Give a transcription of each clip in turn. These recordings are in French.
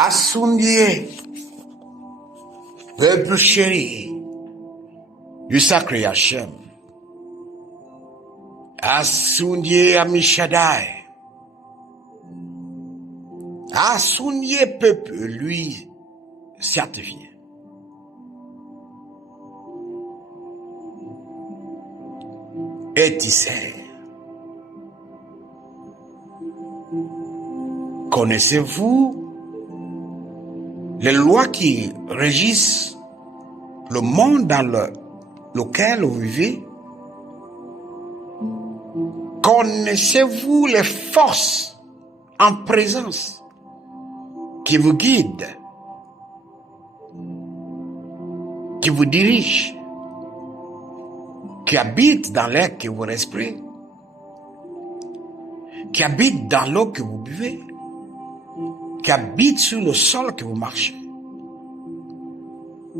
Assoundier, peuple chéri du sacré Hachem. Assoundier Amishadai. Assoundier peuple, lui, certifié. Et Tisser. Connaissez-vous les lois qui régissent le monde dans lequel vous vivez? Connaissez-vous les forces en présence qui vous guident, qui vous dirigent, qui habitent dans l'air que vous respirez, qui habitent dans l'eau que vous buvez, qui habitent sur le sol que vous marchez,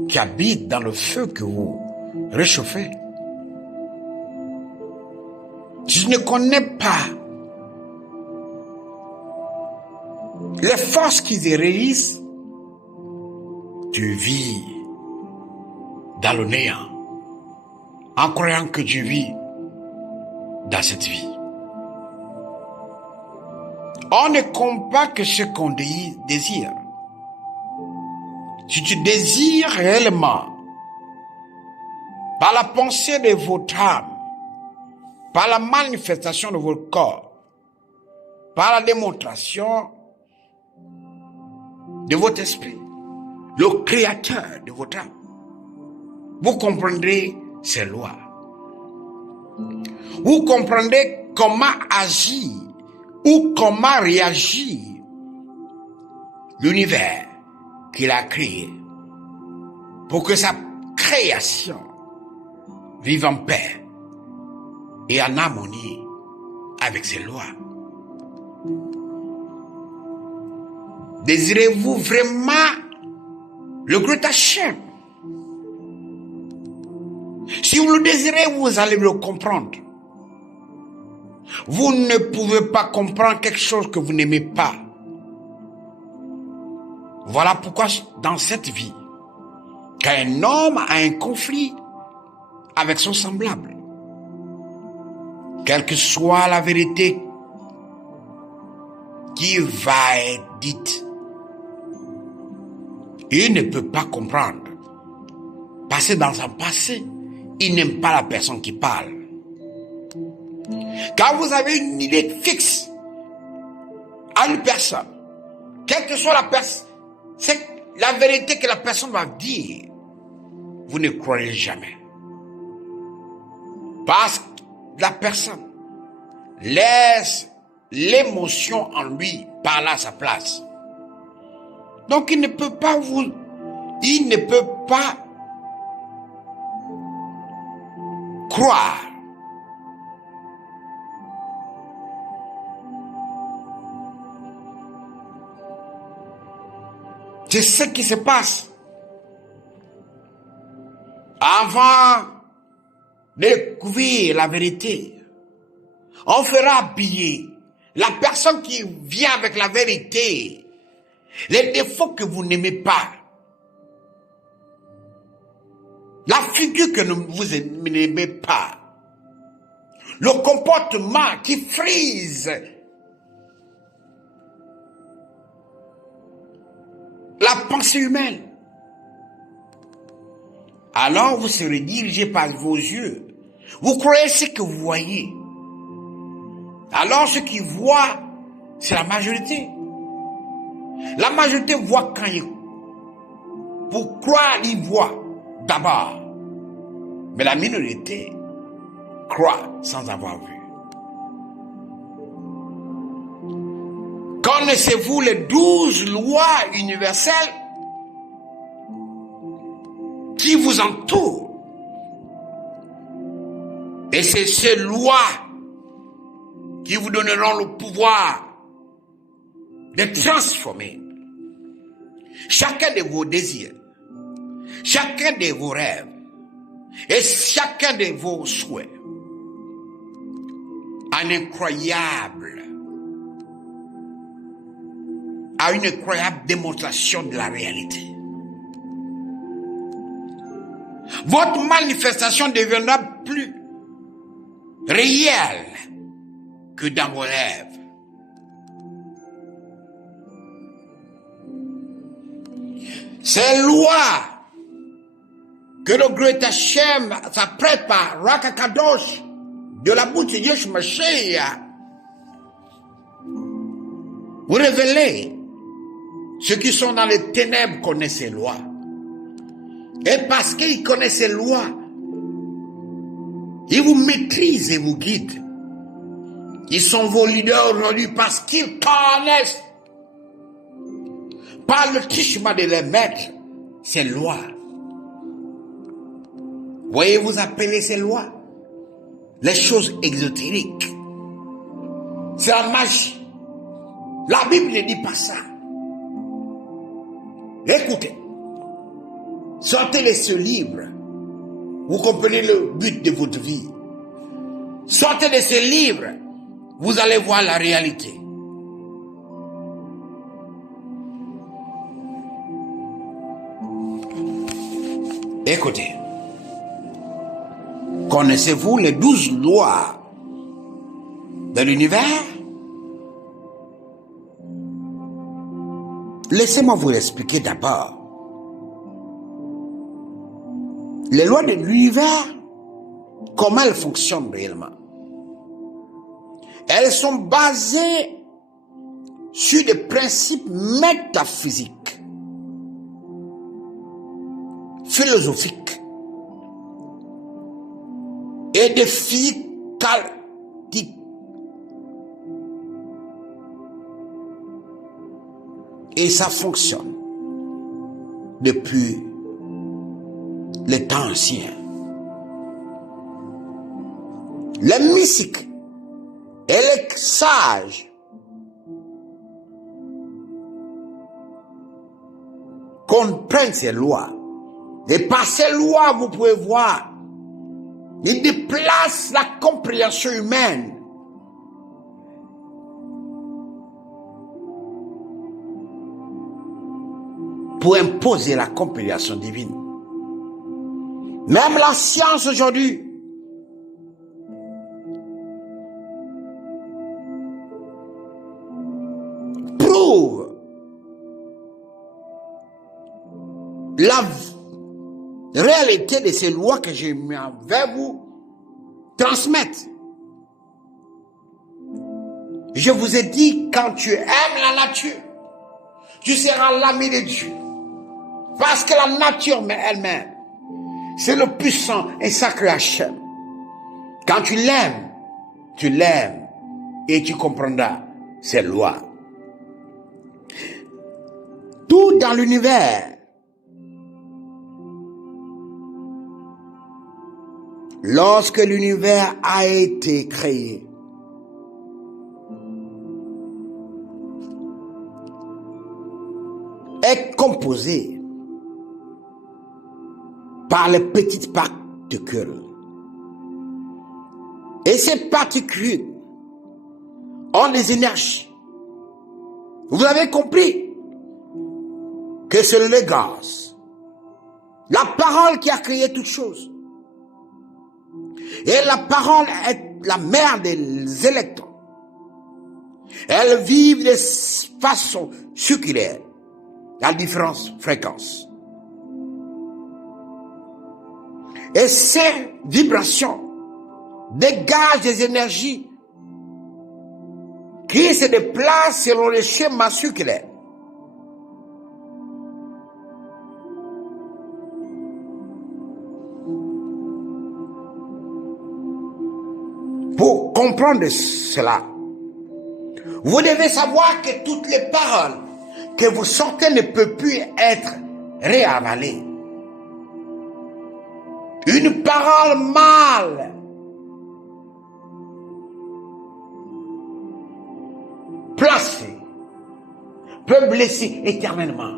qui habitent dans le feu que vous réchauffez? Je ne connais pas les forces qui te régissent. Tu vis dans le néant en croyant que tu vis dans cette vie. On ne compte pas que ce qu'on désire. Si tu désires réellement, par la pensée de votre âme, par la manifestation de votre corps, par la démonstration de votre esprit, le créateur de votre âme, vous comprendrez ces lois. Vous comprendrez comment agir ou comment réagit l'univers qu'il a créé pour que sa création vive en paix et en harmonie avec ses lois. Désirez-vous vraiment le grand Hachem? Si vous le désirez, vous allez le comprendre. Vous ne pouvez pas comprendre quelque chose que vous n'aimez pas. Voilà pourquoi dans cette vie, quand un homme a un conflit avec son semblable, quelle que soit la vérité qui va être dite, il ne peut pas comprendre. Parce que dans son passé, il n'aime pas la personne qui parle. Quand vous avez une idée fixe à une personne, quelle que soit la personne, c'est la vérité que la personne va dire, vous ne croirez jamais. Parce que la personne laisse l'émotion en lui parler à sa place. Donc il ne peut pas croire. C'est ce qui se passe. Avant de découvrir la vérité, on fera habiller la personne qui vient avec la vérité, les défauts que vous n'aimez pas, la figure que vous n'aimez pas, le comportement qui frise la pensée humaine. Alors vous serez dirigé par vos yeux. Vous croyez ce que vous voyez. Alors ce qu'ils voient, c'est la majorité. La majorité voit quand ils... Pour croire, ils voient d'abord. Mais la minorité croit sans avoir vu. Connaissez-vous les 12 lois universelles qui vous entourent? Et c'est ces lois qui vous donneront le pouvoir de transformer chacun de vos désirs, chacun de vos rêves et chacun de vos souhaits en incroyable à une incroyable démonstration de la réalité. Votre manifestation deviendra plus réelle que dans vos rêves. Ces lois que le Great Hashem s'apprête par Rakakadosh de la bouche de Yeshua Mashiach vous révélez ceux qui sont dans les ténèbres connaissent ces lois. Et parce qu'ils connaissent ces lois, ils vous maîtrisent et vous guident. Ils sont vos leaders aujourd'hui parce qu'ils connaissent par le tishma de les maîtres ces lois. Voyez-vous appeler ces lois les choses exotériques. C'est la magie. La Bible ne dit pas ça. Écoutez, sortez de ce livre. Vous comprenez le but de votre vie. Sortez de ce livre. Vous allez voir la réalité. Écoutez. Connaissez-vous les 12 lois de l'univers? Laissez-moi vous l'expliquer d'abord. Les lois de l'univers, comment elles fonctionnent réellement? Elles sont basées sur des principes métaphysiques, philosophiques et de physique quantique. Et ça fonctionne depuis les temps anciens. Les mystiques et les sages comprennent ces lois. Et par ces lois, vous pouvez voir, ils déplacent la compréhension humaine. Pour imposer la compréhension divine. Même la science aujourd'hui prouve la réalité de ces lois que je vais vous transmettre. Je vous ai dit, quand tu aimes la nature, tu seras l'ami de Dieu. Parce que la nature elle-même, c'est le puissant et sacré Hachem. Quand tu l'aimes et tu comprendras ses lois. Tout dans l'univers, lorsque l'univers a été créé, est composé par les petites particules. Et ces particules ont des énergies. Vous avez compris que c'est le gaz, la parole qui a créé toutes choses. Et la parole est la mère des électrons. Elles vivent de façon circulaire à différentes fréquences. Et ces vibrations dégagent des énergies qui se déplacent selon les schémas circulaires. Pour comprendre cela, vous devez savoir que toutes les paroles que vous sortez ne peuvent plus être réavalées. Une parole mal placée peut blesser éternellement.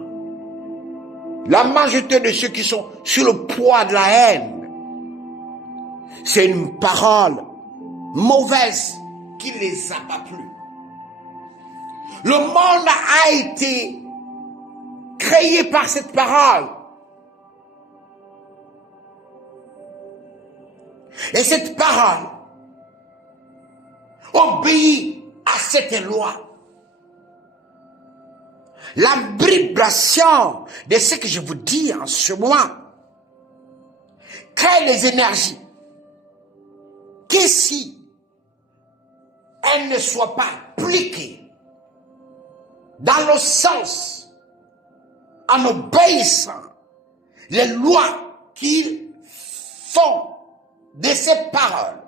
La majorité de ceux qui sont sur le poids de la haine, c'est une parole mauvaise qui les abat plus. Le monde a été créé par cette parole. Et cette parole obéit à cette loi. La vibration de ce que je vous dis en ce moment crée des énergies qui, si elles ne soient pas appliquées dans le sens, en obéissant les lois qu'ils font de ces paroles,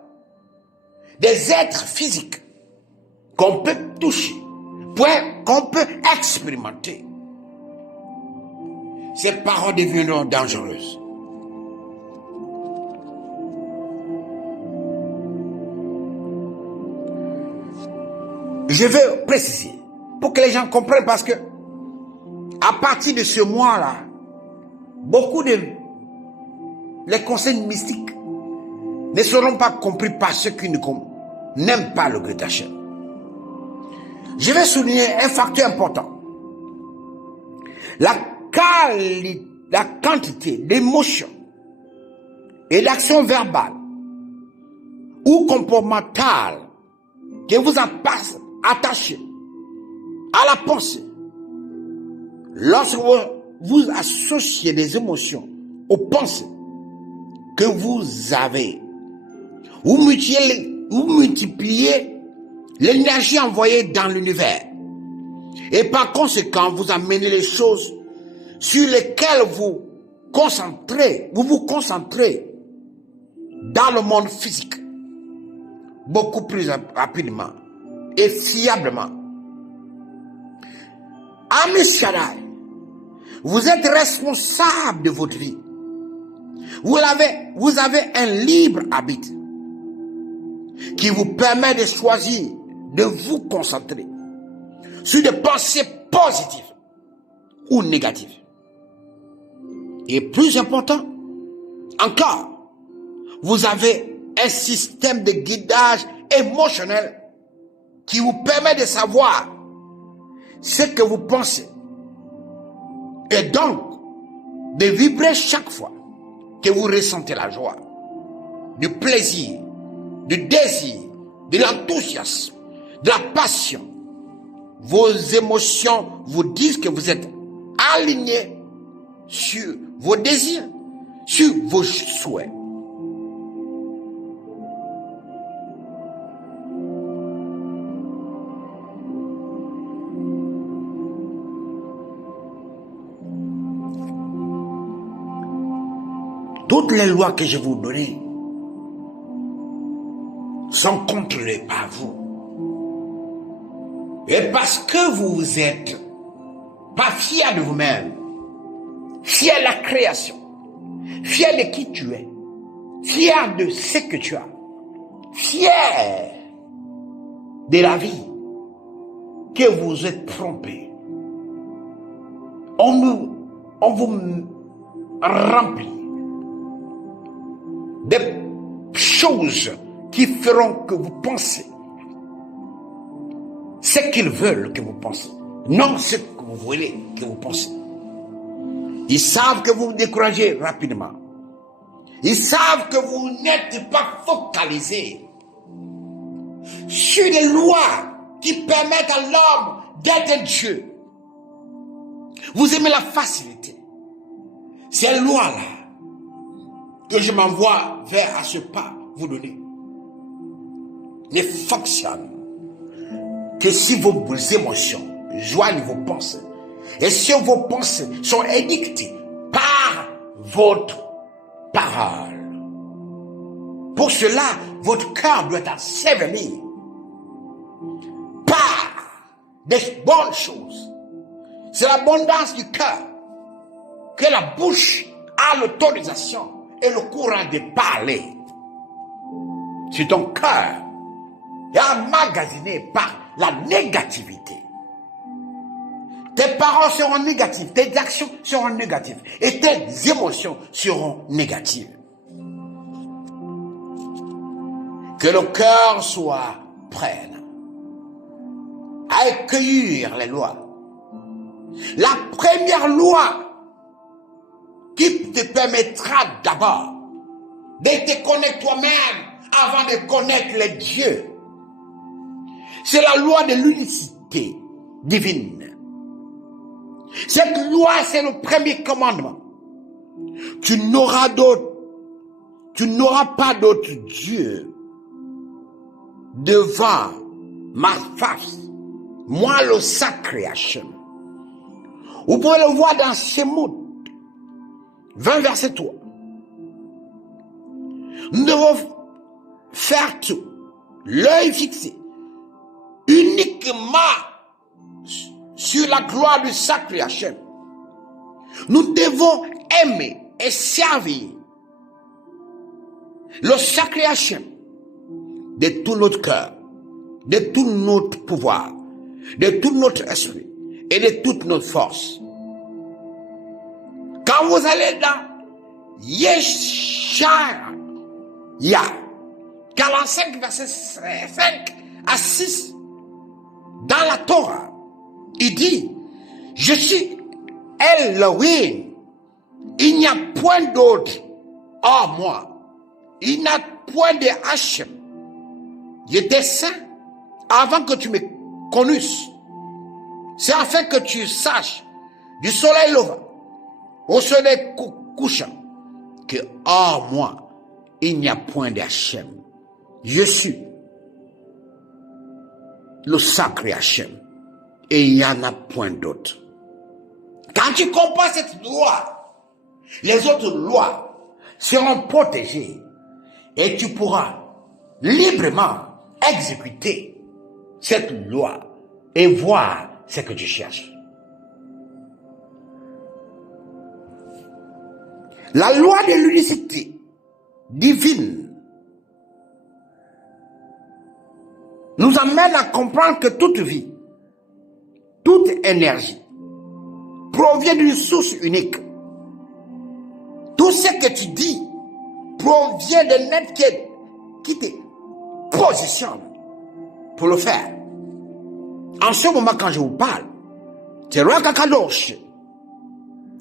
des êtres physiques qu'on peut toucher, qu'on peut expérimenter, ces paroles deviendront dangereuses. Je veux préciser pour que les gens comprennent, parce que à partir de ce mois-là, beaucoup de les conseils mystiques ne seront pas compris par ceux qui n'aiment pas le Great Hachem. Je vais souligner un facteur important. La quantité d'émotions et d'actions verbales ou comportementales que vous attachez à la pensée, lorsque vous associez des émotions aux pensées que vous avez, vous multipliez l'énergie envoyée dans l'univers. Et par conséquent, vous amenez les choses sur lesquelles vous vous concentrez dans le monde physique beaucoup plus rapidement et fiablement. Ami Shaddai, vous êtes responsable de votre vie. Vous avez un libre arbitre qui vous permet de choisir de vous concentrer sur des pensées positives ou négatives. Et plus important encore, vous avez un système de guidage émotionnel qui vous permet de savoir ce que vous pensez et donc de vibrer chaque fois que vous ressentez la joie, du plaisir, du désir, de l'enthousiasme, de la passion. Vos émotions vous disent que vous êtes aligné sur vos désirs, sur vos souhaits. Toutes les lois que je vous donne sont contrôlées par vous. Et parce que vous êtes pas fier de vous-même, fier de la création, fier de qui tu es, fier de ce que tu as, fier de la vie que vous êtes trompé, on vous remplit des choses qui feront que vous pensez ce qu'ils veulent que vous pensez, non ce que vous voulez que vous pensez. Ils savent que vous vous découragez rapidement. Ils savent que vous n'êtes pas focalisé sur les lois qui permettent à l'homme d'être Dieu. Vous aimez la facilité. Ces lois-là que je m'envoie vers à ce pas vous donner ne fonctionnent que si vos émotions joignent vos pensées et si vos pensées sont édictées par votre parole. Pour cela, votre cœur doit être enseveli par des bonnes choses. C'est l'abondance du cœur que la bouche a l'autorisation et le courage de parler. Si ton cœur est emmagasiné par la négativité, tes paroles seront négatives, tes actions seront négatives et tes émotions seront négatives. Que le cœur soit prêt à à accueillir les lois. La première loi qui te permettra d'abord de te connaître toi-même avant de connaître les dieux, c'est la loi de l'unicité divine. Cette loi, c'est le premier commandement. Tu n'auras pas d'autre Dieu devant ma face. Moi, le sacré Hachem. Vous pouvez le voir dans Shemot 20, verset 3. Nous devons faire tout, l'œil fixé, uniquement sur la gloire du sacré Hachem. Nous devons aimer et servir le sacré Hachem de tout notre cœur, de tout notre pouvoir, de tout notre esprit et de toute notre force. Quand vous allez dans Yeshaya 45, verset 5 à 6, dans la Torah, il dit, je suis Elohim, il n'y a point d'autre hors moi, il n'y a point de Hachem. J'étais saint avant que tu me connusses. C'est afin que tu saches du soleil levant au soleil couchant que hors moi, il n'y a point de Hachem. Je suis le sacré Hachem et il n'y en a point d'autre. Quand tu comprends cette loi, les autres lois seront protégées et tu pourras librement exécuter cette loi et voir ce que tu cherches. La loi de l'unicité divine nous amène à comprendre que toute vie, toute énergie provient d'une source unique. Tout ce que tu dis provient d'un être qui te positionne pour le faire. En ce moment, quand je vous parle, c'est Ruach HaKadosh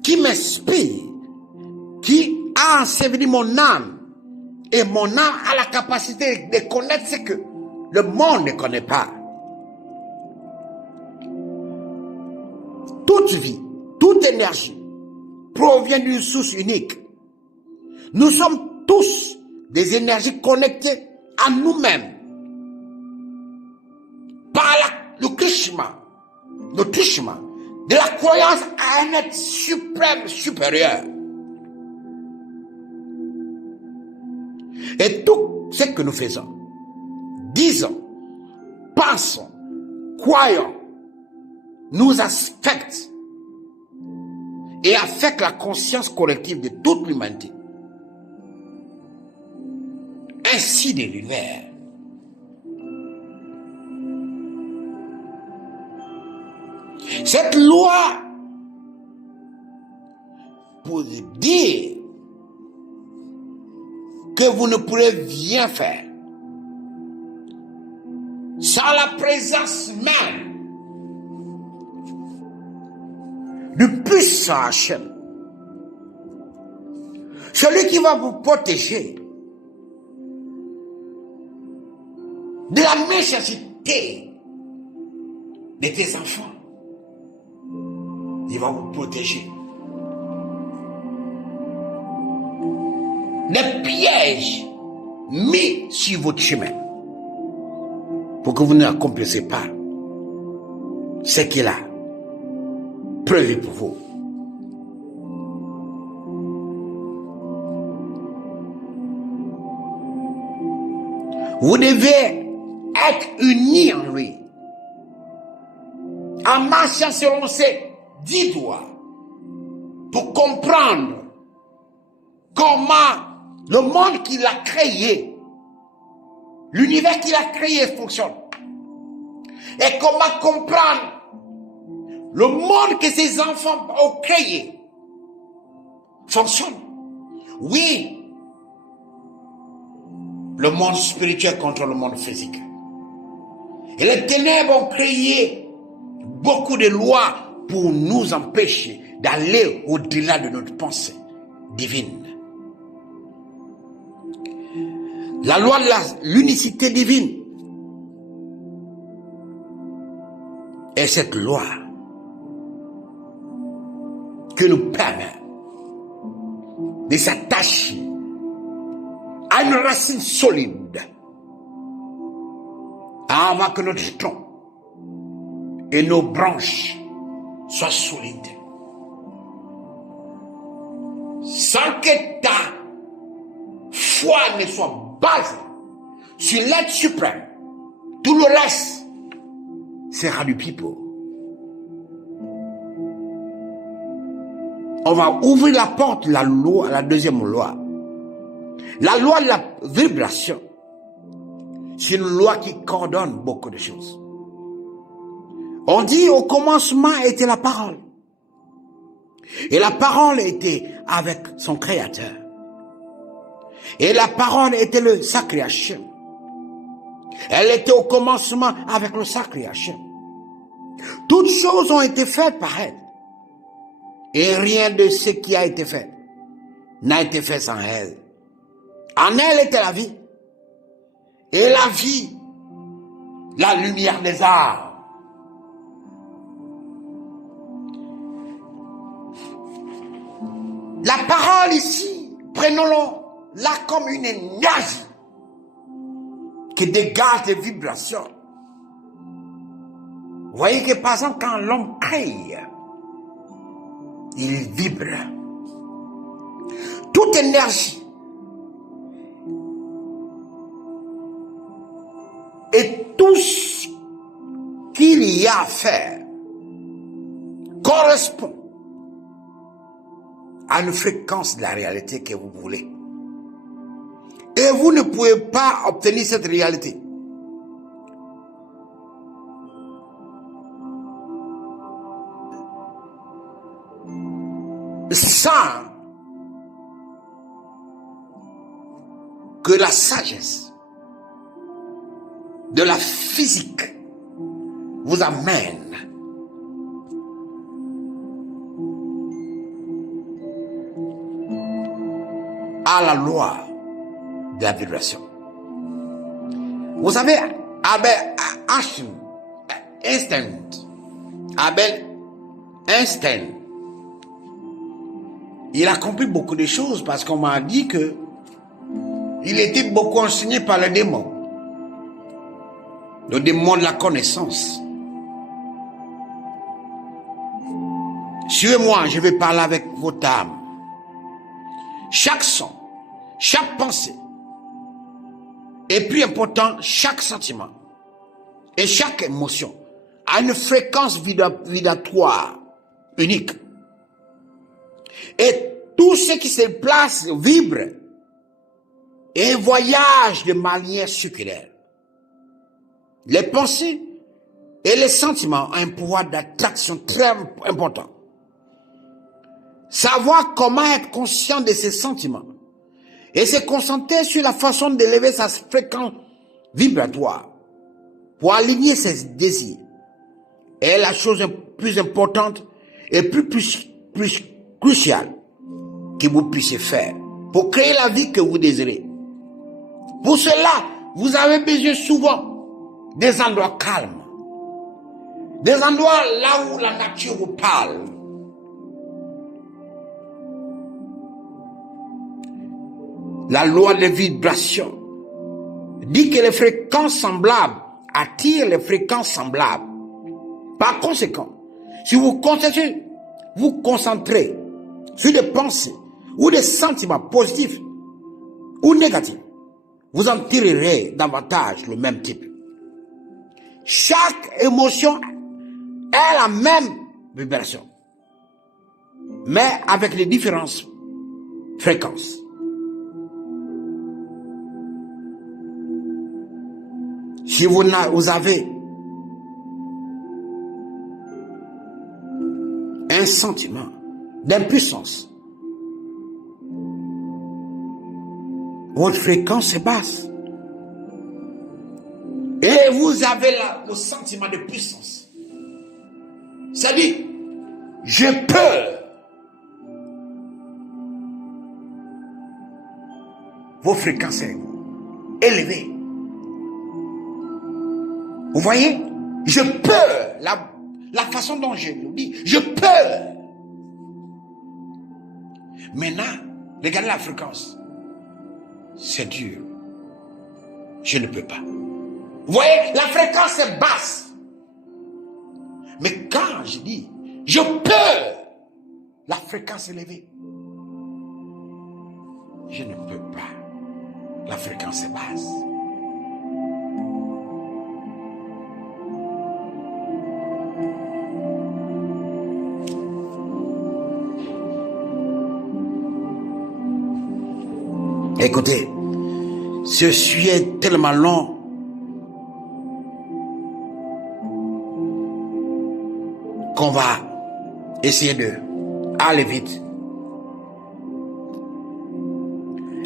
qui m'inspire, qui a enseveli mon âme, et mon âme a la capacité de connaître ce que le monde ne connaît pas. Toute vie, toute énergie provient d'une source unique. Nous sommes tous des énergies connectées à nous-mêmes par le truchement de la croyance à un être suprême supérieur. Et tout ce que nous faisons, disons, pensons, croyons, nous affecte et affecte la conscience collective de toute l'humanité, ainsi de l'univers. Cette loi, pour dire que vous ne pourrez rien faire sans la présence même du puissant Hachem, celui qui va vous protéger de la méchanceté de tes enfants. Il va vous protéger des pièges mis sur votre chemin pour que vous n'accomplissiez pas ce qu'il a prévu pour vous. Vous devez être unis en lui, en marchant selon ses 10 doigts, pour comprendre comment le monde qu'il a créé, l'univers qu'il a créé fonctionne. Et comment comprendre le monde que ses enfants ont créé fonctionne. Oui, le monde spirituel contre le monde physique. Et les ténèbres ont créé beaucoup de lois pour nous empêcher d'aller au-delà de notre pensée divine. La loi de l'unicité divine est cette loi qui nous permet de s'attacher à une racine solide avant que notre tronc et nos branches soient solides. Sans que ta foi ne soit basée sur l'être suprême, tout le reste sera du pipeau. On va ouvrir la porte, la loi, la deuxième loi. La loi de la vibration. C'est une loi qui coordonne beaucoup de choses. On dit au commencement était la parole. Et la parole était avec son créateur. Et la parole était sa création. Elle était au commencement avec sa création. Toutes choses ont été faites par elle. Et rien de ce qui a été fait n'a été fait sans elle. En elle était la vie. Et la vie, la lumière des arbres. La parole ici, prenons-la comme une énergie qui dégage des vibrations. Vous voyez que par exemple, quand l'homme crée, il vibre. Toute énergie et tout ce qu'il y a à faire correspond à une fréquence de la réalité que vous voulez. Et vous ne pouvez pas obtenir cette réalité sans que la sagesse de la physique vous amène à la loi de la vibration. Vous savez, Albert Einstein, il a compris beaucoup de choses parce qu'on m'a dit que il était beaucoup enseigné par le démon de la connaissance. Suivez-moi, je vais parler avec votre âme. Chaque son, chaque pensée, et plus important, chaque sentiment et chaque émotion a une fréquence vibratoire unique. Et tout ce qui se place vibre et voyage de manière circulaire. Les pensées et les sentiments ont un pouvoir d'attraction très important. Savoir comment être conscient de ses sentiments et se concentrer sur la façon d'élever sa fréquence vibratoire pour aligner ses désirs est la chose plus importante et plus cruciale que vous puissiez faire pour créer la vie que vous désirez. Pour cela, vous avez besoin souvent des endroits calmes, des endroits là où la nature vous parle. La loi de vibration dit que les fréquences semblables attirent les fréquences semblables. Par conséquent, si vous concentrez sur des pensées ou des sentiments positifs ou négatifs, vous en tirerez davantage le même type. Chaque émotion est la même vibration, mais avec les différentes fréquences. Si vous avez un sentiment d'impuissance, votre fréquence est basse. Et vous avez le sentiment de puissance. C'est-à-dire, je peux. Vos fréquences sont élevées. Vous voyez? Je peux. La façon dont je le dis, je peux. Maintenant, regardez la fréquence. C'est dur. Je ne peux pas. Vous voyez, la fréquence est basse. Mais quand je dis, je peux, la fréquence est élevée. Je ne peux pas. La fréquence est basse. Écoutez, ceci est tellement long. Qu'on va essayer de aller vite.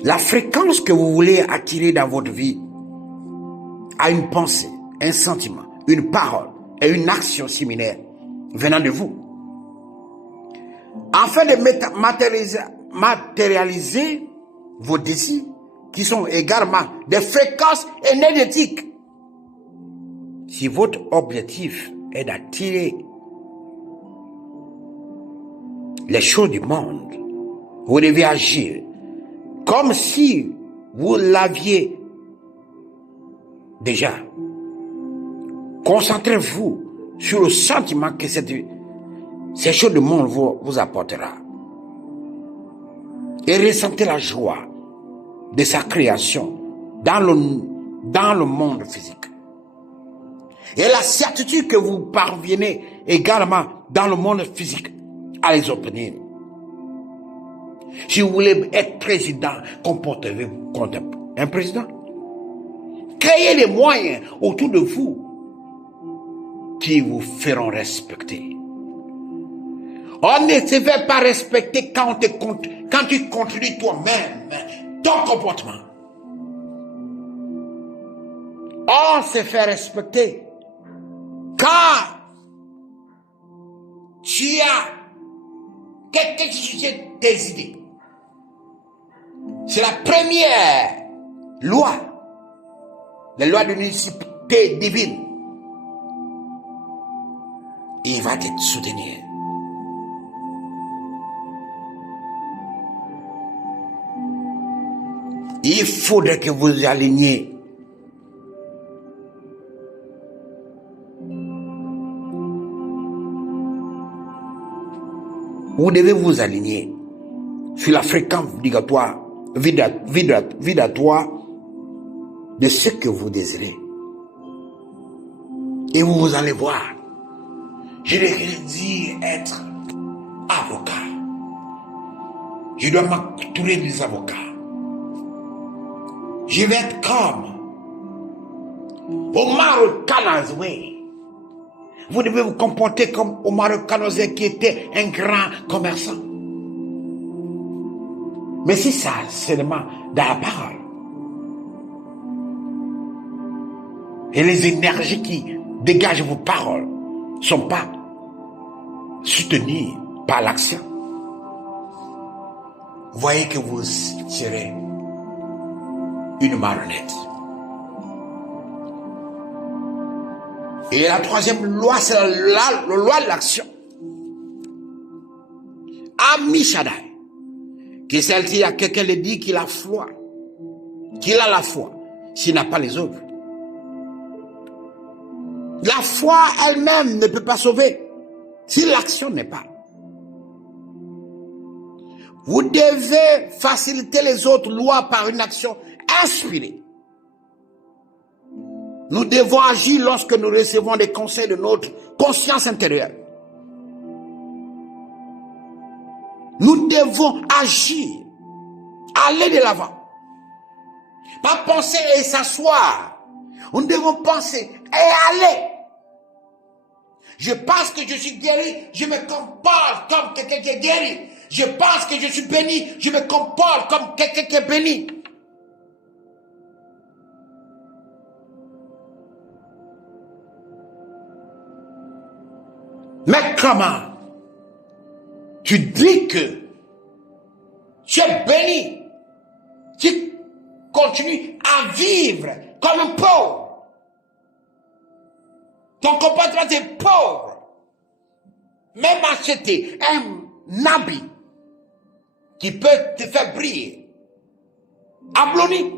La fréquence que vous voulez attirer dans votre vie a une pensée, un sentiment, une parole et une action similaire venant de vous. Afin de matérialiser vos désirs, qui sont également des fréquences énergétiques. Si votre objectif est d'attirer les choses du monde, vous devez agir comme si vous l'aviez déjà. Concentrez-vous sur le sentiment que ces choses du monde vous apportera. Et ressentez la joie de sa création dans le monde physique. Et la certitude que vous parvenez également dans le monde physique à les obtenir. Si vous voulez être président, comportez-vous comme un président. Créez les moyens autour de vous qui vous feront respecter. On ne se fait pas respecter quand tu contrôles toi-même ton comportement. On se fait respecter quand tu as quelque chose de tes idées. C'est la première loi, la loi de l'unicité divine. Il va te soutenir. Il faudrait que vous aligniez vous devez vous aligner sur la fréquence vibratoire de ce que vous désirez. Et vous allez voir, je devrais dire être avocat. Je dois m'entourer des avocats. Je vais être comme Omar Kanazwe. Vous devez vous comporter comme Omar Kanazwe qui était un grand commerçant. Mais c'est ça seulement dans la parole. Et les énergies qui dégagent vos paroles ne sont pas soutenues par l'action. Voyez que vous serez une marionnette. Et la troisième loi, c'est la loi de l'action. Ami Shaddai, que celle-ci, il y a quelqu'un qui dit qu'il a la foi, s'il n'a pas les œuvres. La foi elle-même ne peut pas sauver si l'action n'est pas. Vous devez faciliter les autres lois par une action inspirée. Nous devons agir lorsque nous recevons des conseils de notre conscience intérieure. Nous devons agir, aller de l'avant. Pas penser et s'asseoir. Nous devons penser et aller. Je pense que je suis guéri, je me comporte comme quelqu'un qui est guéri. Je pense que je suis béni, je me comporte comme quelqu'un qui est béni. Mais comment tu dis que tu es béni, tu continues à vivre comme un pauvre. Ton comportement est pauvre. Même acheter un habit qui peut te faire briller. Abloni.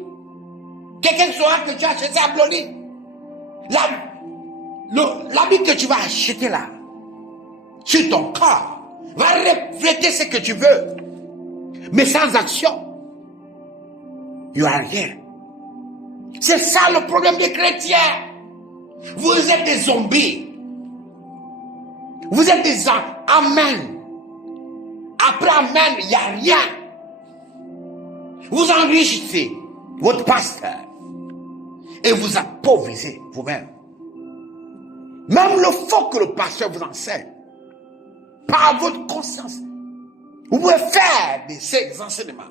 Quelqu'un saura que tu as acheté Abloni. L'habit que tu vas acheter là, sur ton corps, va refléter ce que tu veux. Mais sans action, il n'y aura rien. C'est ça le problème des chrétiens. Vous êtes des zombies. Vous êtes des amen. Après amen, il n'y a rien. Vous enrichissez votre pasteur et vous appauvrissez vous-même. Même le faux que le pasteur vous enseigne, par votre conscience, vous pouvez faire de ces enseignements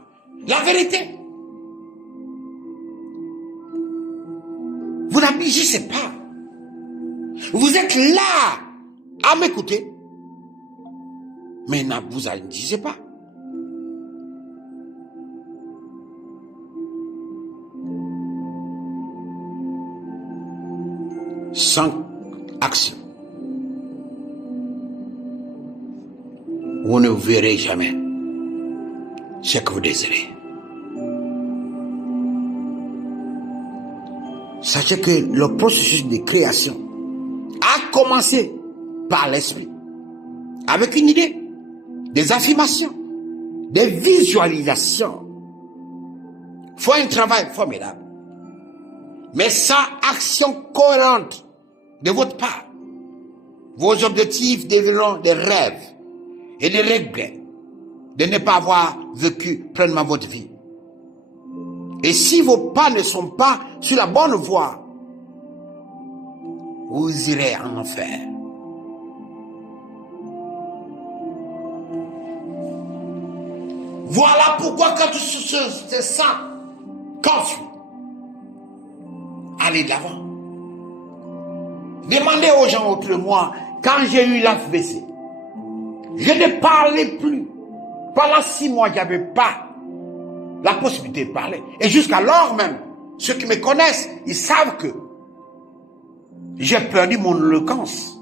la vérité. Vous n'abusez pas. Vous êtes là à m'écouter, mais ne vous abusez pas. Sans action, vous ne verrez jamais ce que vous désirez. Sachez que le processus de création a commencé par l'esprit, avec une idée, des affirmations, des visualisations. Il faut un travail formidable, mais sans action cohérente de votre part, vos objectifs deviendront des rêves et des regrets de ne pas avoir vécu pleinement votre vie. Et si vos pas ne sont pas sur la bonne voie, vous irez en enfer. Voilà pourquoi quand tu te sens confus, allez de l'avant. Demandez aux gens autour de moi, quand j'ai eu l'AVC, je ne parlais plus. Pendant 6 mois, je n'avais pas la possibilité de parler. Et jusqu'alors même, ceux qui me connaissent, ils savent que j'ai perdu mon éloquence.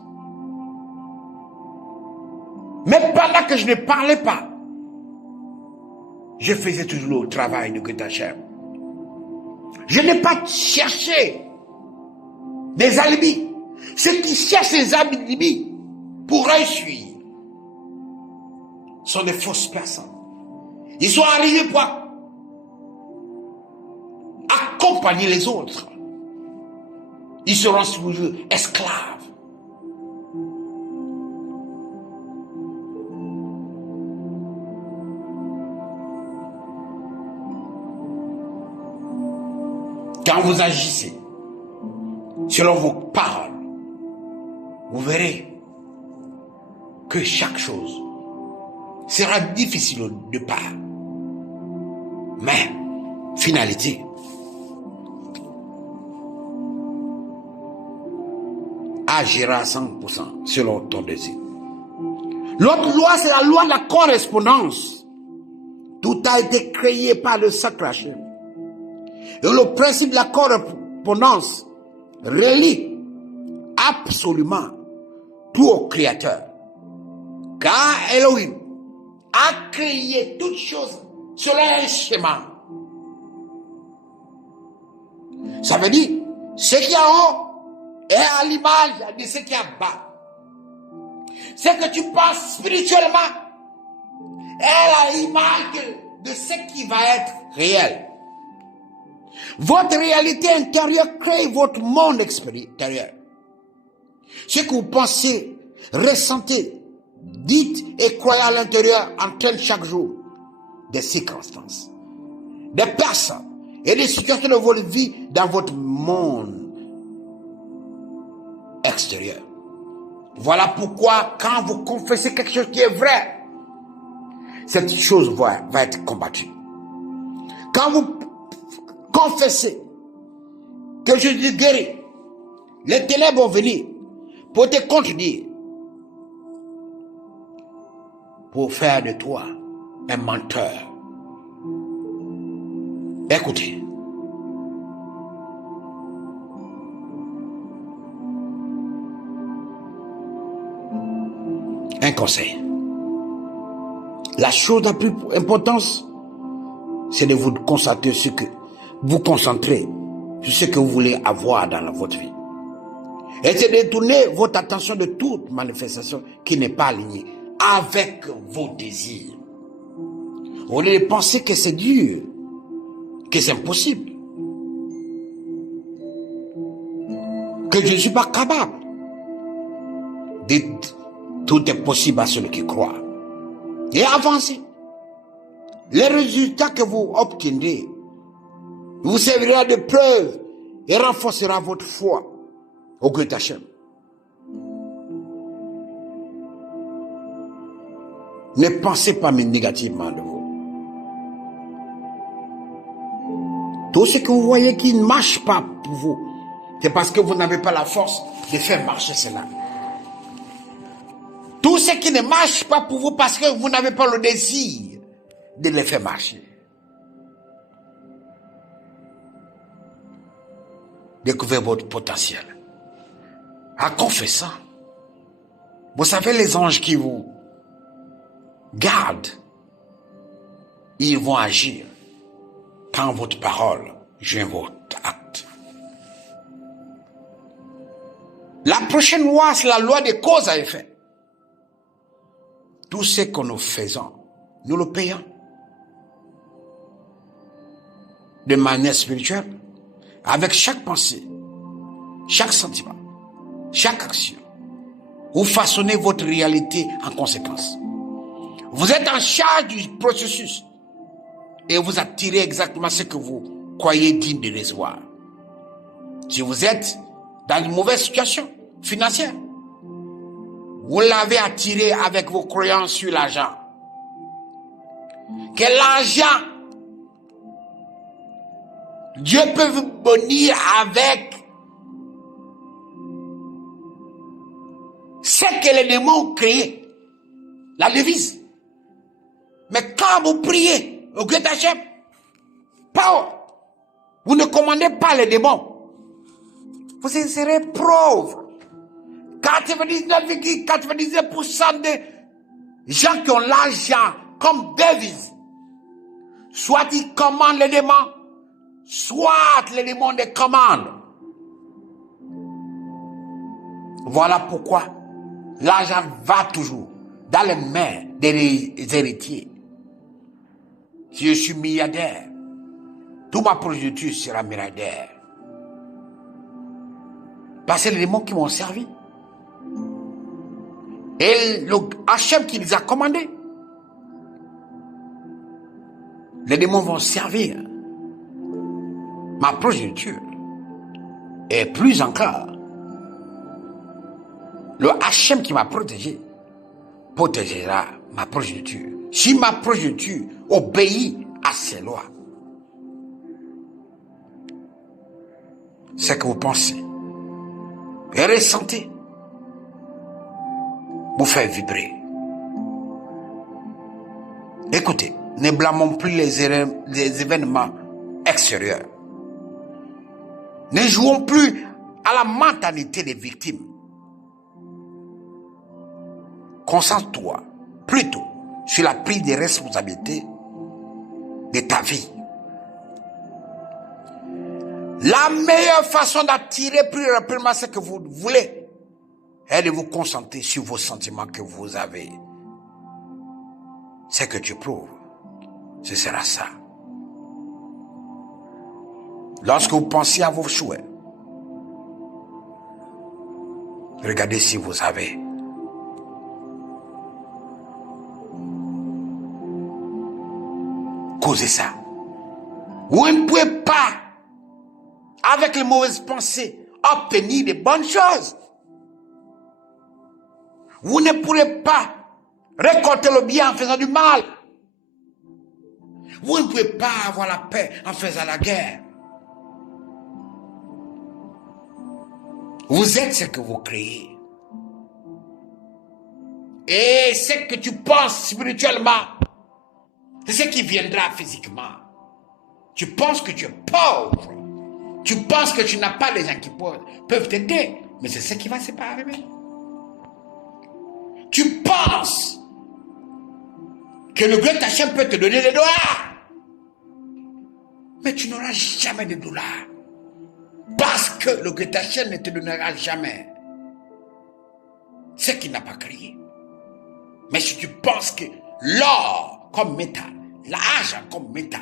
Mais pendant que je ne parlais pas, je faisais toujours le travail de Götachem. Je n'ai pas cherché des alibis. Ceux qui cherchent des alibis pour réussir sont des fausses personnes. Ils sont arrivés pour accompagner les autres. Ils seront toujours esclaves. Quand vous agissez selon vos paroles, vous verrez que chaque chose sera difficile de part. Mais, finalité, agira à 100% selon ton désir. L'autre loi, c'est la loi de la correspondance. Tout a été créé par le sacrage. Et le principe de la correspondance relie absolument tout au Créateur. Car Elohim a créé toutes choses selon un schéma. Ça veut dire, ce qui est en haut est à l'image de ce qui est en bas. Ce que tu penses spirituellement est à l'image de ce qui va être réel. Votre réalité intérieure crée votre monde extérieur. Ce que vous pensez, ressentez, dites et croyez à l'intérieur entraîne chaque jour des circonstances, des personnes et des situations de votre vie dans votre monde extérieur. Voilà pourquoi quand vous confessez quelque chose qui est vrai, cette chose va être combattue. Quand vous confessez que Jésus guérit, les ténèbres vont venir pour te contredire. pour faire de toi un menteur. Écoutez. Un conseil. La chose la plus importante, c'est de vous concentrer sur ce que vous voulez avoir dans votre vie. Et c'est de détourner votre attention de toute manifestation qui n'est pas alignée avec vos désirs. Au lieu de penser que c'est dur, que c'est impossible, que je ne suis pas capable. Dites, tout est possible à celui qui croit. Et avancez. Les résultats que vous obtiendrez vous servira de preuve et renforcera votre foi au Grand Hachem. Ne pensez pas négativement de vous. Tout ce que vous voyez qui ne marche pas pour vous, c'est parce que vous n'avez pas la force de faire marcher cela. Tout ce qui ne marche pas pour vous parce que vous n'avez pas le désir de les faire marcher. Découvrez votre potentiel. En confessant. Vous savez, les anges qui vous gardent, ils vont agir quand votre parole joint votre acte. La prochaine loi, c'est la loi des causes à effet. Tout ce que nous faisons, nous le payons. De manière spirituelle, avec chaque pensée, chaque sentiment, chaque action. Vous façonnez votre réalité en conséquence. Vous êtes en charge du processus et vous attirez exactement ce que vous croyez digne de recevoir. Si vous êtes dans une mauvaise situation financière, vous l'avez attiré avec vos croyances sur l'argent. Que l'argent, Dieu peut vous bénir avec ce que les démons ont créé, la devise. Mais quand vous priez au Grand Hachem, vous ne commandez pas les démons. Vous serez pauvre. 99,99% des gens qui ont l'argent comme devise, soit ils commandent les démons, soit les démons les commandent. Voilà pourquoi l'argent va toujours dans les mains des héritiers. Si je suis milliardaire, toute ma progéniture sera milliardaire. Parce que c'est les démons qui m'ont servi. Et le Hachem qui les a commandés. Les démons vont servir ma progéniture. Et plus encore, le Hachem qui m'a protégé protégera ma progéniture. Si ma progéniture obéit à ses lois, c'est que vous pensez et ressentez vous fait vibrer. Écoutez, ne blâmons plus les événements extérieurs. Ne jouons plus à la mentalité des victimes. Concentre-toi plutôt sur la prise des responsabilités de ta vie. La meilleure façon d'attirer plus rapidement ce que vous voulez est de vous concentrer sur vos sentiments que vous avez. Ce que tu prouves, ce sera ça. Lorsque vous pensez à vos souhaits, regardez si vous avez causé ça. Vous ne pouvez pas, avec les mauvaises pensées, obtenir de bonnes choses. Vous ne pourrez pas récolter le bien en faisant du mal. Vous ne pouvez pas avoir la paix en faisant la guerre. Vous êtes ce que vous créez. Et ce que tu penses spirituellement, c'est ce qui viendra physiquement. Tu penses que tu es pauvre. Tu penses que tu n'as pas les gens qui peuvent t'aider. Mais c'est ce qui va se passer. Tu penses que le Great Hachem peut te donner des dollars. Mais tu n'auras jamais de dollars. Parce que le Great Hachem ne te donnera jamais ce qu'il n'a pas créé. Mais si tu penses que l'or comme métal, l'argent comme métal,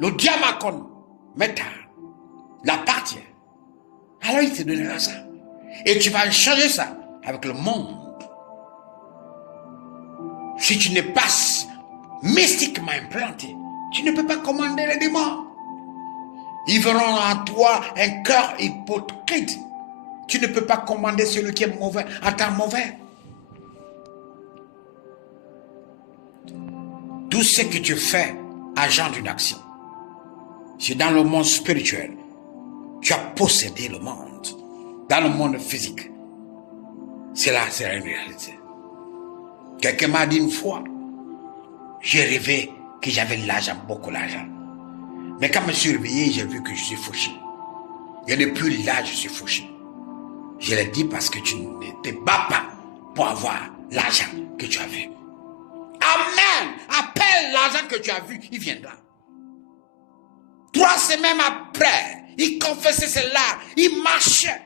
le diamant comme métal, l'appartient, alors il te donnera ça. Et tu vas changer ça avec le monde. Si tu n'es pas mystiquement implanté, tu ne peux pas commander les démons. Ils verront en toi un cœur hypocrite. Tu ne peux pas commander celui qui est mauvais en tant mauvais. Tout ce que tu fais engendre une action. C'est dans le monde spirituel. Tu as possédé le monde. Dans le monde physique. C'est une réalité. Quelqu'un m'a dit une fois, j'ai rêvé que j'avais de l'argent, beaucoup d'argent. Mais quand je me suis réveillé, j'ai vu que je suis fauché. Et depuis là, je suis fauché. Je l'ai dit parce que tu ne te bats pas pour avoir l'argent que tu as vu. Amen. Appelle l'argent que tu as vu, il viendra. 3 semaines après, il confessait cela, il marchait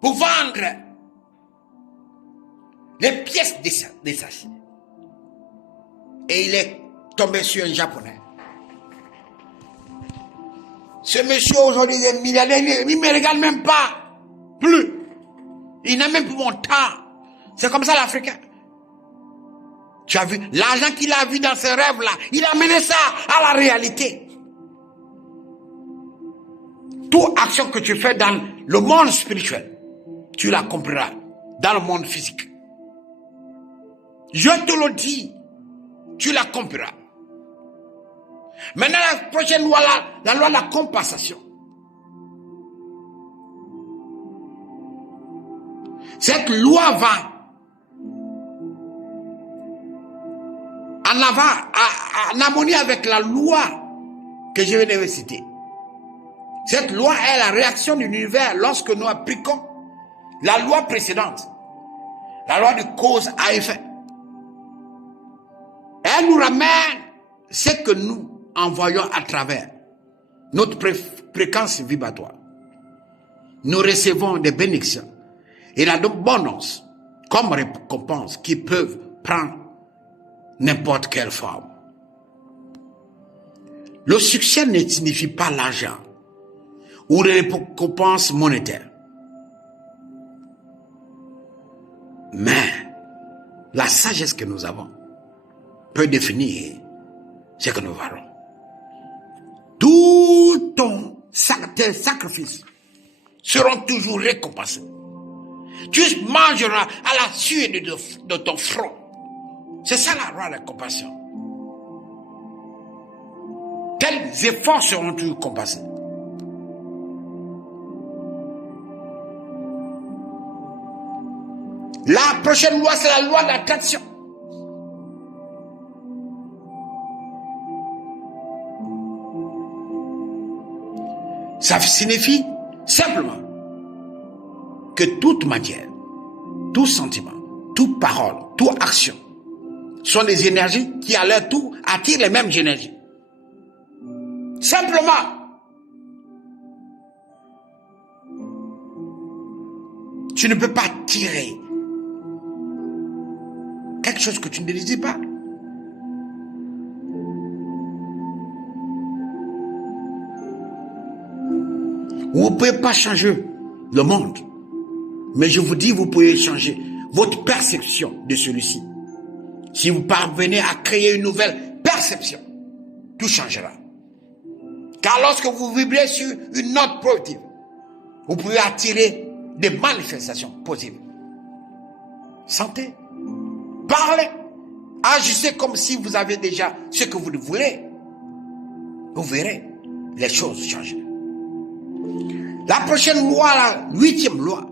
pour vendre les pièces détachées. Et il est tombé sur un Japonais. Ce monsieur aujourd'hui est milliardaire, il ne me regarde même pas. Plus. Il n'a même plus mon temps. C'est comme ça l'Africain. Tu as vu, l'argent qu'il a vu dans ses rêves-là, il a mené ça à la réalité. Toute action que tu fais dans le monde spirituel, tu l'accompliras dans le monde physique. Je te le dis, tu l'accompliras. Maintenant, la prochaine loi, la loi de la compensation. Cette loi va en harmonie avec la loi que je viens de citer. Cette loi est la réaction de l'univers lorsque nous appliquons la loi précédente, la loi de cause à effet. Elle nous ramène ce que nous envoyons à travers notre fréquence vibratoire. Nous recevons des bénédictions et l'abondance comme récompense qui peuvent prendre n'importe quelle forme. Le succès ne signifie pas l'argent ou les récompenses monétaires. Mais la sagesse que nous avons peut définir ce que nous valons. Tout tes sacrifices seront toujours récompensés. Tu mangeras à la sueur de ton front. C'est ça la loi de la compassion. Quels efforts seront toujours compensés? La prochaine loi, c'est la loi de l'attraction. Ça signifie simplement que toute matière, tout sentiment, toute parole, toute action sont des énergies qui à leur tour attirent les mêmes énergies. Simplement. Tu ne peux pas tirer quelque chose que tu ne désires pas. Vous ne pouvez pas changer le monde. Mais je vous dis, vous pouvez changer votre perception de celui-ci. Si vous parvenez à créer une nouvelle perception, tout changera. Car lorsque vous vibrez sur une note positive, vous pouvez attirer des manifestations positives. Sentez, parlez, agissez comme si vous avez déjà ce que vous voulez. Vous verrez les choses changer. La prochaine loi, la 8e loi,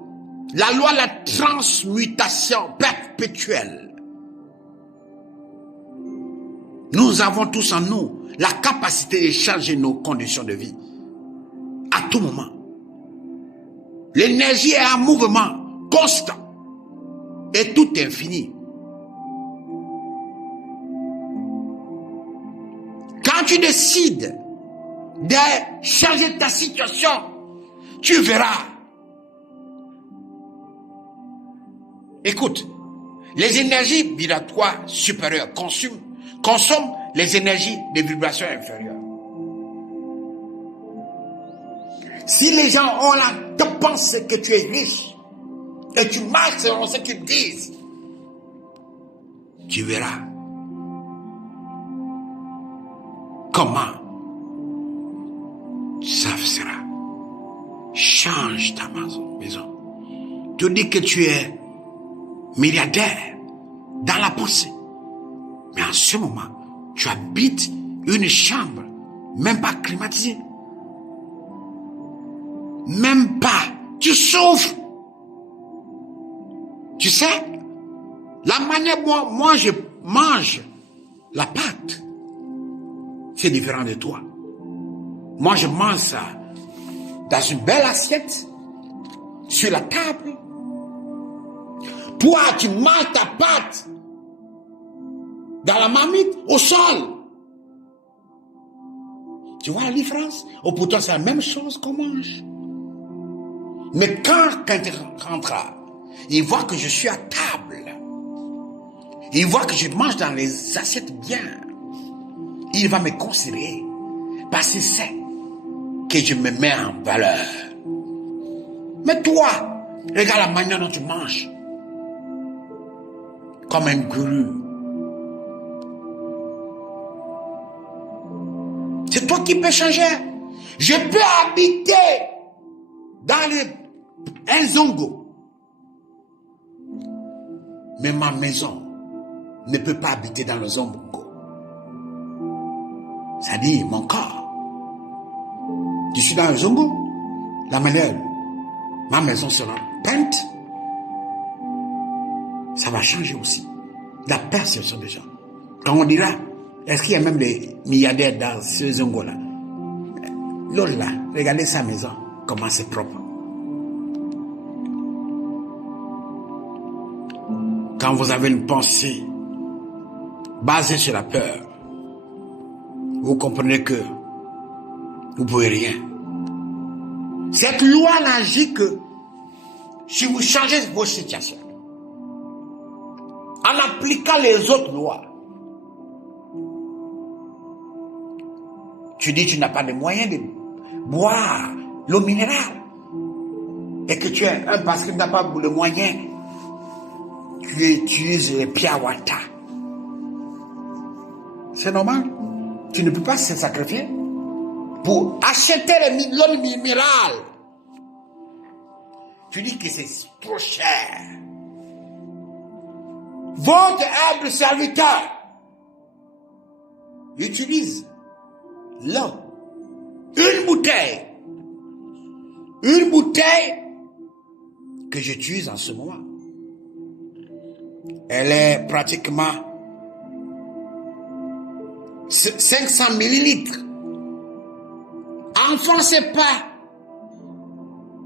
la loi de la transmutation perpétuelle. Nous avons tous en nous la capacité de changer nos conditions de vie à tout moment. L'énergie est en mouvement constant et tout infini. Quand tu décides de changer ta situation, tu verras. Écoute, les énergies vibratoires supérieures consomment les énergies des vibrations inférieures. Si les gens ont la de penser que tu es riche et tu marches selon ce qu'ils disent, tu verras comment ça sera. Change ta maison. Tu dis que tu es milliardaire dans la pensée. Mais en ce moment, tu habites une chambre, même pas climatisée. Même pas. Tu souffres. Tu sais, la manière dont moi je mange la pâte, c'est différent de toi. Moi, je mange ça dans une belle assiette, sur la table. Toi, tu manges ta pâte dans la marmite, au sol. Tu vois la différence? Oh, pourtant, c'est la même chose qu'on mange. Mais quand il rentrera, il voit que je suis à table. Il voit que je mange dans les assiettes bien. Il va me considérer parce qu'il sait que je me mets en valeur. Mais toi, regarde la manière dont tu manges. Comme un gourou. C'est toi qui peux changer. Je peux habiter dans un zongo. Mais ma maison ne peut pas habiter dans le zongo. C'est-à-dire mon corps. Je suis dans le zongo. La manière, ma maison sera peinte. Ça va changer aussi la perception des gens. Quand on dira, est-ce qu'il y a même des milliardaires dans ce zongo-là? L'autre là, regardez sa maison, comment c'est propre. Quand vous avez une pensée basée sur la peur, vous comprenez que vous ne pouvez rien. Cette loi n'agit que si vous changez vos situations. En appliquant les autres lois. Tu dis que tu n'as pas de moyens de boire l'eau minérale. Et que tu es un parce que tu n'as pas le moyen. Tu utilises les piawata. C'est normal. Tu ne peux pas se sacrifier pour acheter l'eau minérale. Tu dis que c'est trop cher. Votre humble serviteur utilise l'eau. Une bouteille que j'utilise en ce moment. Elle est pratiquement 500 millilitres. En France, c'est pas.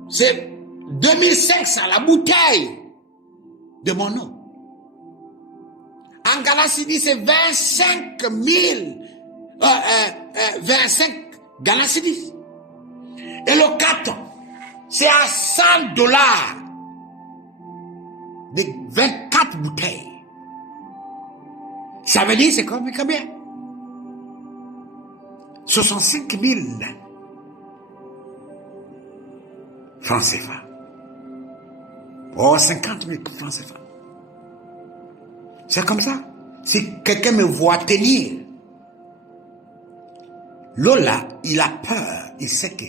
C'est 2500 la bouteille de mon eau. En Galaxie, c'est 25 000. 25 Galaxie. Et le carton, c'est à $100 de 24 bouteilles. Ça veut dire c'est combien? 65 000 francs CFA. Oh, 50 000 francs CFA. C'est comme ça. Si quelqu'un me voit tenir, l'eau là, il a peur. Il sait que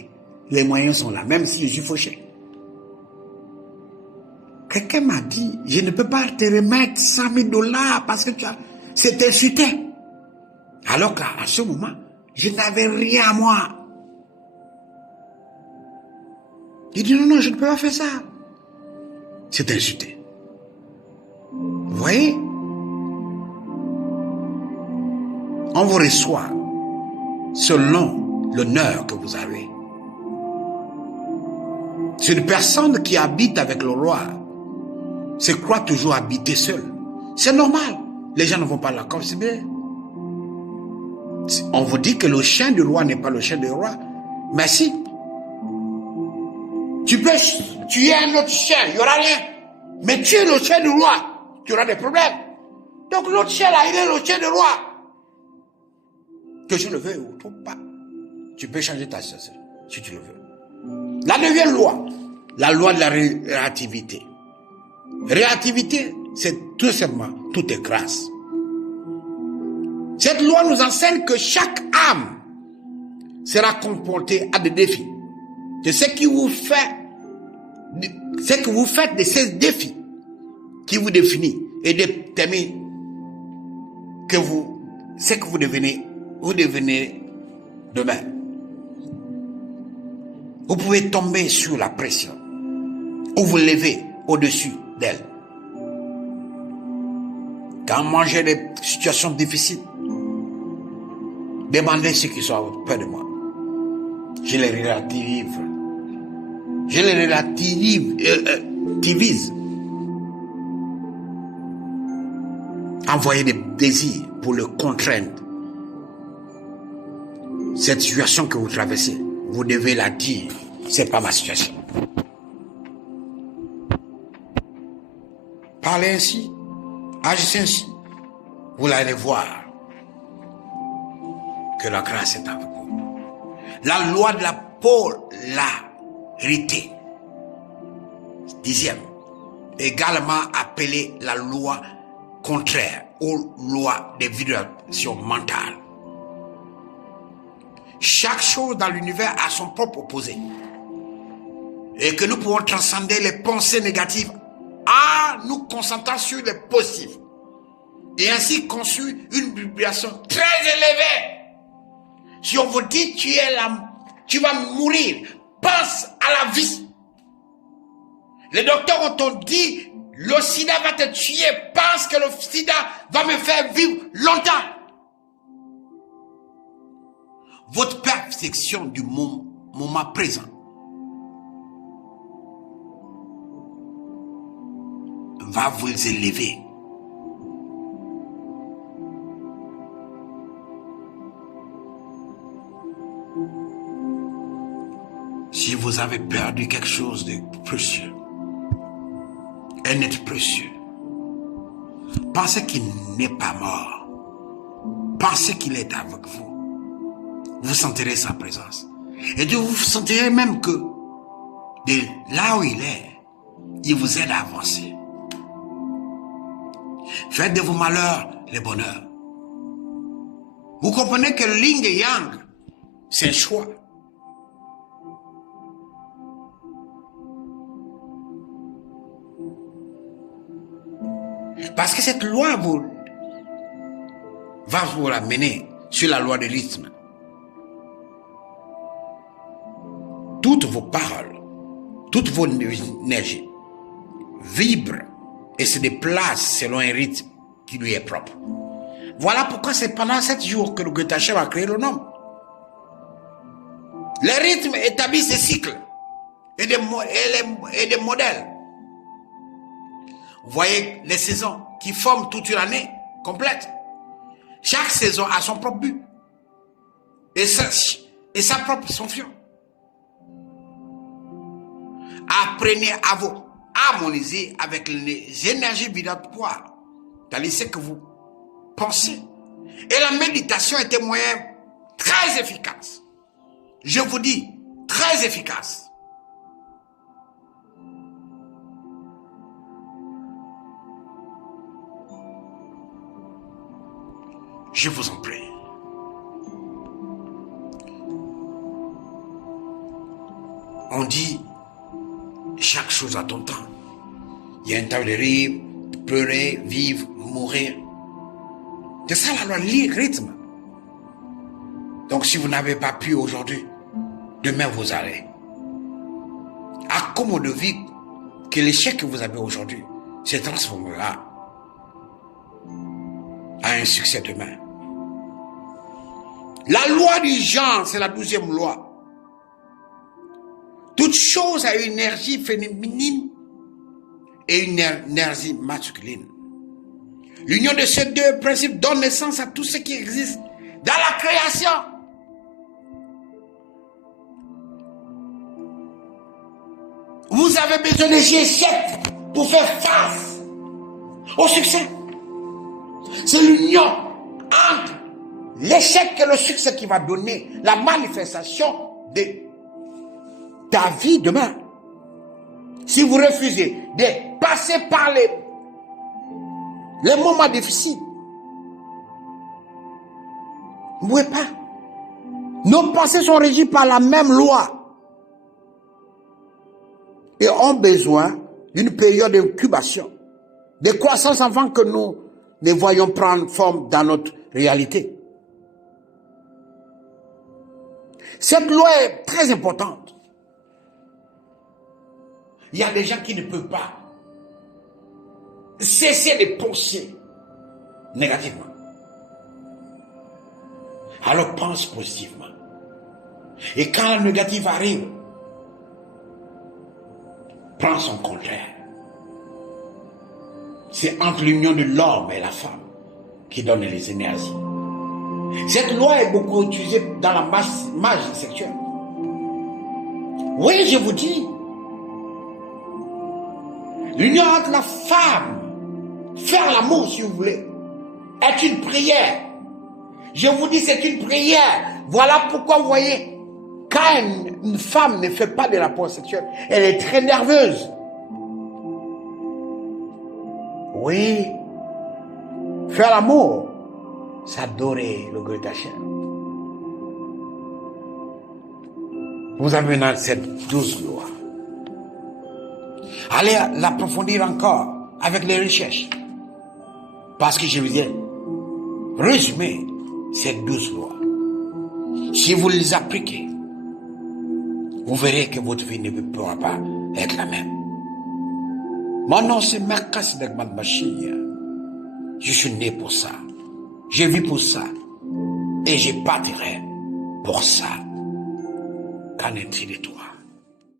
les moyens sont là, même si je suis fauché. Quelqu'un m'a dit, je ne peux pas te remettre 100 000 $ parce que c'est insulté. Alors qu'à ce moment, je n'avais rien à moi. Il dit non, je ne peux pas faire ça. c'est insulter. Vous voyez? On vous reçoit selon l'honneur que vous avez. C'est une personne qui habite avec le roi se croit toujours habiter seul. C'est normal. Les gens ne vont pas la considérer. On vous dit que le chien du roi n'est pas le chien du roi. Mais si. Tu peux tuer un autre chien, il n'y aura rien. Mais tuer le chien du roi, tu auras des problèmes. Donc l'autre chien là, il est le chien du roi. Que je le veuille ou pas. Tu peux changer ta situation si tu le veux. La 9e loi, la loi de la relativité. Relativité, c'est tout simplement, tout est grâce. Cette loi nous enseigne que chaque âme sera confrontée à des défis. C'est ce que vous faites de ces défis qui vous définit et détermine ce que vous devenez demain. Vous pouvez tomber sous la pression ou vous lever au-dessus d'elle. Quand mangez des situations difficiles, demandez ceux qui sont près de moi. Je les relativise. Je les relativise. Envoyez des désirs pour le contraindre. Cette situation que vous traversez, vous devez la dire. C'est pas ma situation. Parlez ainsi, agissez ainsi. Vous allez voir que la grâce est avec vous. La loi de la polarité, 10e, également appelée la loi contraire aux lois des vibrations mentales. Chaque chose dans l'univers a son propre opposé. Et que nous pouvons transcender les pensées négatives en nous concentrant sur les positifs. Et ainsi construire une vibration très élevée. Si on vous dit tu vas mourir, pense à la vie. Les docteurs ont dit le sida va te tuer, pense que le sida va me faire vivre longtemps. Votre perfection du moment présent va vous élever. Si vous avez perdu quelque chose de précieux, un être précieux, pensez qu'il n'est pas mort. Pensez qu'il est avec vous. Vous sentirez sa présence. Et vous sentirez même que de là où il est, il vous aide à avancer. Faites de vos malheurs les bonheurs. Vous comprenez que le yin et yang, c'est un choix. Parce que cette loi va vous ramener sur la loi de rythme. Toutes vos paroles, toutes vos énergies vibrent et se déplacent selon un rythme qui lui est propre. Voilà pourquoi c'est pendant 7 jours que le Göttingen a créé le nom. Les rythmes établissent des cycles et des modèles. Vous voyez les saisons qui forment toute une année complète. Chaque saison a son propre but et sa propre fonction. Apprenez à vous harmoniser avec les énergies vibratoires, c'est-à-dire ce que vous pensez. Et la méditation est un moyen très efficace. Je vous dis, très efficace. Je vous en prie. On dit chaque chose à ton temps. Il y a un temps de rire, pleurer, vivre, mourir. C'est ça la loi, le rythme. Donc si vous n'avez pas pu aujourd'hui, demain vous allez. Accommodez-vous que l'échec que vous avez aujourd'hui se transformera à un succès demain. La loi du genre, c'est la 12e loi. Toute chose a une énergie féminine et une énergie masculine. L'union de ces deux principes donne naissance à tout ce qui existe dans la création. Vous avez besoin de ces échecs pour faire face au succès. C'est l'union entre l'échec et le succès qui va donner la manifestation de ta vie demain. Si vous refusez de passer par les moments difficiles, vous ne pouvez pas. Nos pensées sont régies par la même loi et ont besoin d'une période d'incubation, de croissance avant que nous ne voyons prendre forme dans notre réalité. Cette loi est très importante. Il y a des gens qui ne peuvent pas cesser de penser négativement. Alors pense positivement. Et quand le négatif arrive, prends son contraire. C'est entre l'union de l'homme et la femme qui donne les énergies. Cette loi est beaucoup utilisée dans la magie sexuelle. Oui, je vous dis, l'union entre la femme, faire l'amour si vous voulez, est une prière. Je vous dis, c'est une prière. Voilà pourquoi vous voyez, quand une femme ne fait pas de rapport sexuel, elle est très nerveuse. Oui, faire l'amour, c'est adorer le Dieu d'Hachem. Vous avez maintenant cette 12 lois. Allez l'approfondir encore avec les recherches. Parce que je vous ai résumé ces 12 lois. Si vous les appliquez, vous verrez que votre vie ne pourra pas être la même. Mon nom c'est Marcas Degman Bachir. Je suis né pour ça. Je vis pour ça. Et je partirai pour ça. Qu'en est-il de toi?